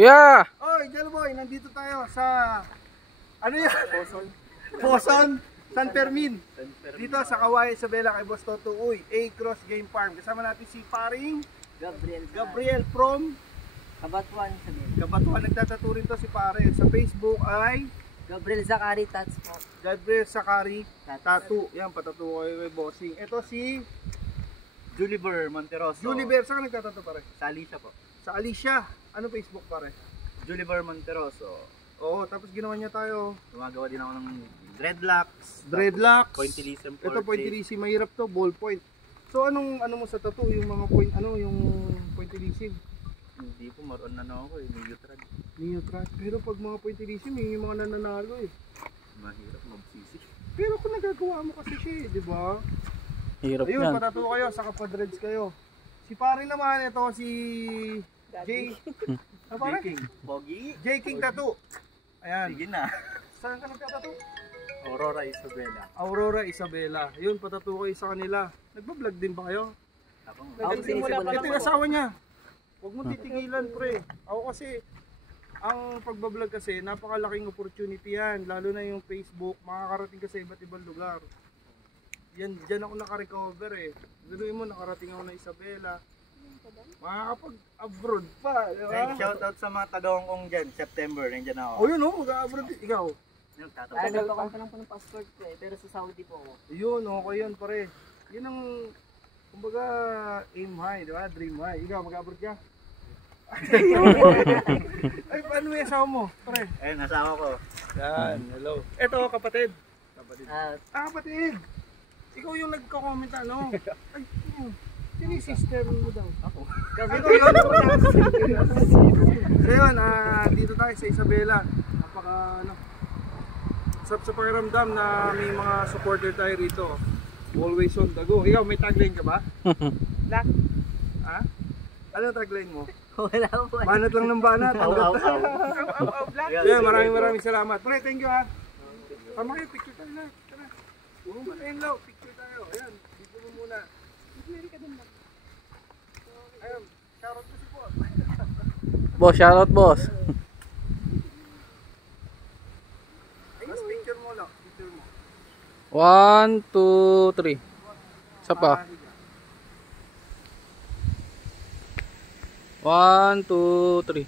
Kuya! Oy, Jelboy, nandito tayo sa ano yan? Poson, San Fermin. Dito sa Kawai Isabela kay Boss Toto Uy, A-Cross Game Farm. Kasama natin si paring Gabriel from Kabatuan sabihin. Kabatuan. Nagtataturin to si pare. Sa Facebook ay Gabriel Zakari Tats po. Gabriel Zakari Tattoo. Yan, patatu kayo kay Bossing. Ito si Juliver Monteroso. Juliver. Saan ka nagtatato pare? Sa Alicia po. Sa Alicia. Ano Facebook pare? Juliver Monteroso. Oo, tapos ginawa niya tayo. Gumagawa din ako ng dreadlocks. Pointillism. Pointillism portrait. Ito pointillism, mahirap to, ballpoint. So anong mo sa tattoo, yung mga point, yung pointillism? Hindi po, maroon na ako eh, neutral. Neutral. Pero pag mga pointillism, yung mga nananalo eh. Mahirap magsisi. Pero kung nagagawa mo kasi siya eh, di ba? Hirap Ayun, yan. patato kayo, saka pa-dreads kayo. Si pare naman, ito si J. Ano pare? King. Pogi. J King Tattoo. Ayan. Sige na. Saan ka nagtatato? Aurora Isabela. Aurora Isabela. Yun, patato kayo sa kanila. Nagbablog din ba kayo? Nagsimula pa Ito lang yung asawa niya. Huwag mo titigilan, pre. Ako kasi, ang pagbablog kasi, napakalaking opportunity yan. Lalo na yung Facebook, makakarating ka sa iba't ibang lugar. Yan, dyan ako nakarecover eh. Ganoon mo, nakarating ako na Isabela. Makakapag-abroad pa, di ba? Shoutout sa mga taga-Hong Kong dyan. September, nandiyan ako. O yun o, mag-abroad. Ikaw? Nagpapakaw pa lang po ng passport ko eh, pero sa Saudi po ako. Yun, okay yun, pare. Yun ang, kumbaga, aim high, di ba? Dream high. Ikaw, mag-abroad ka? Ay, paano yung asawa mo, pare? Ayun, asawa ko. Yan, hello. Eto, kapatid. Ah, Kapatid. Ikaw yung nagko-comment ano? Ay, sino yung sister mo daw? Ako. Kasi ito yun. So yun, dito tayo sa Isabela. Napaka, sarap sa pakiramdam na may mga supporter tayo rito. Always on the go. Ikaw, may tagline ka ba? Black. Ha? Ano ang tagline mo? Wala po. Banat lang ng banat. Aw, aw, aw. Black. Yeah, maraming salamat. Pre, thank you ha. Tama kayo, picture tayo na. Tara. Ayun low, picture tayo. Ayan, dito mo muna. Ayun, shoutout mo si Boss. Boss, shoutout boss. Mas picture mo lang, picture mo. 1, 2, 3. Isa pa. 1, 2, 3.